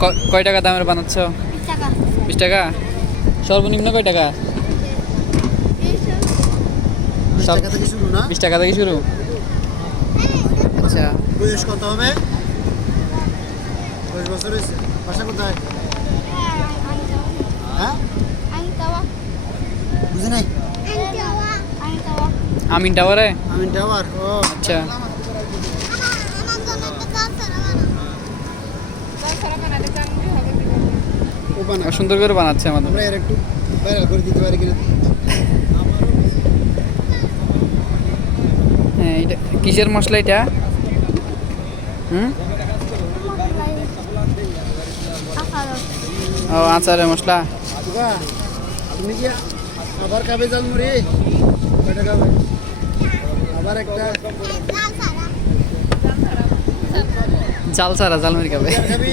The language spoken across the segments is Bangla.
ক- কয় টাকা দামের বানাচ্ছ? বিশ টাকা। সর্বনিম্ন কয় টাকা? বিশ সব- টাকা থেকে শুরু না? বিশ টাকা থেকে শুরু? আচ্ছা। বয়স কত হবে? দশ বছর হয়েছে। বাসা কোথায়? হ্যাঁ? বুঝি নাই? আমিন টাওয়ারে? আমিন টাওয়ার ও। আচ্ছা আমার জন্য একটা কাজ ও সুন্দর করে বানাচ্ছে আমাদের। আমরা এর একটু ভাইরাল করে দিতে পারি কিনা। হ্যাঁ এটা কিসের মশলা এটা? হুম? ও আচারের মশলা। তুমি কি আবার খাবে জাল মুড়ি? কয়টা খাবে আবার একটা। জাল ছাড়া জালমুড়ি খাবে। খাবি খাবি?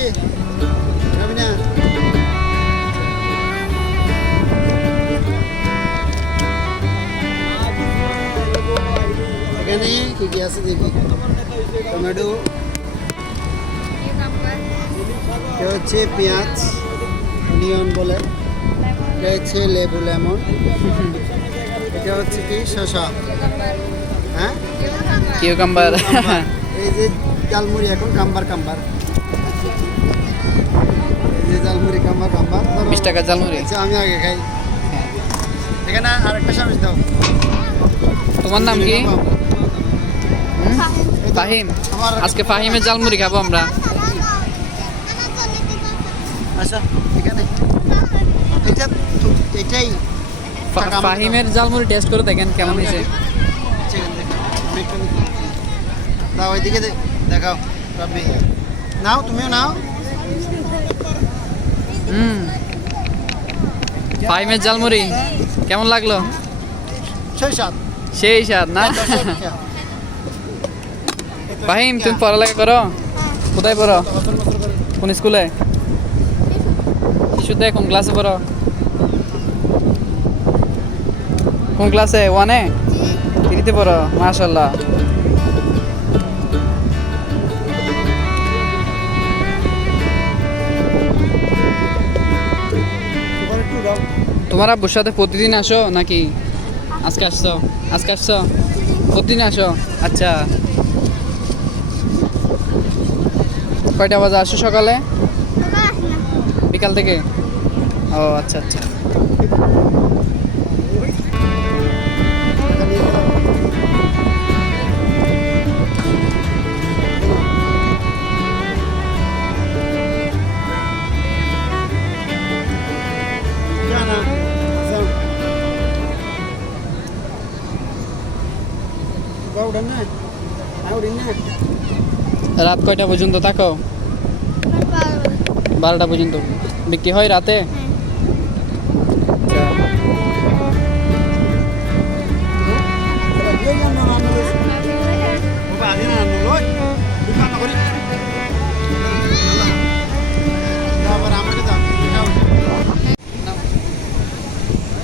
কি কি আছে দেখি। টমেটো। এটা হচ্ছে পেঁয়াজ অনিয়ন বলে। এটা হচ্ছে লেবু লেমন। এটা হচ্ছে কি? শসা। হ্যাঁ? কিউকাম্বার। কাম্বার। এই যে জালমুড়ি এখন কাম্বার কাম্বার। এই যে জালমুড়ি কাম্বার কাম্বার। ধরো। বিশ টাকা জালমুড়ি আচ্ছা, আমি আগে খাই। এখানে আরেকটা সামিস দাও। তোমার নাম কি? ফাহিম আজকে ফাহিমের জালমুড়ি খাব আমরা। আচ্ছা এখানে। এটা এটাই ফা- টাকা আমাকে ফাহিমের জালমুড়ি টেস্ট করে দেখেন কেমন হয়েছে। ওইদিকে দেখাও। রাব্বি। নাও তুমিও নাও। হুম। ফাহিমের জালমুড়ি কেমন লাগল? সেই সাত সেই স্বাদ না? ফাহিম তুমি পড়ালেখা করো? কোথায় পড়ো? কোন স্কুলে? শিশুতে কোন ক্লাসে পড়ো? কোন ক্লাসে? ওয়ানে থ্রিতে পড়ো মাশাল্লাহ তোমার আব্বুর সাথে প্রতিদিন আসো নাকি? আজকে আসছো? আজকে আসছো? প্রতিদিন আসো? আচ্ছা। কয়টা বাজে আসো সকালে? বিকাল থেকে? ও আচ্ছা আচ্ছা। রাত কয়টা পর্যন্ত থাকো? বারোটা পর্যন্ত। বিক্রি হয় রাতে।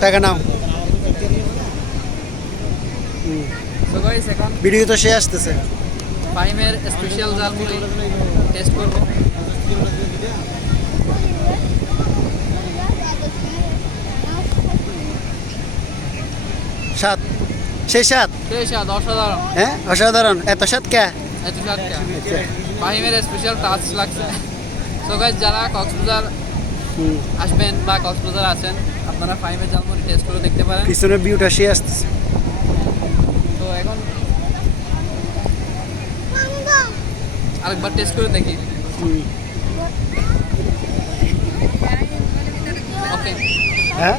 টাকা নাও। ভিডিও তো সে আসতেছে। ফাইমের স্পেশাল জালমুড়ি টেস্ট করব। সাত। সেই সাত? সেই স্বাদ অসাধারণ। হ্যাঁ অসাধারণ। এত সাত কে? এত স্বাদ কে? ফাহিমের স্পেশাল টাচ লাগছে। সো গাইজ যারা কক্সবাজার আসবেন বা কক্সবাজার আছেন আপনারা ফাহিমের জালমুড়ি টেস্ট করে দেখতে পারেন। পিছনের ভিউটা সে আসতেছে। আরেকবার টেস্ট করে দেখি ওকে হ্যাঁ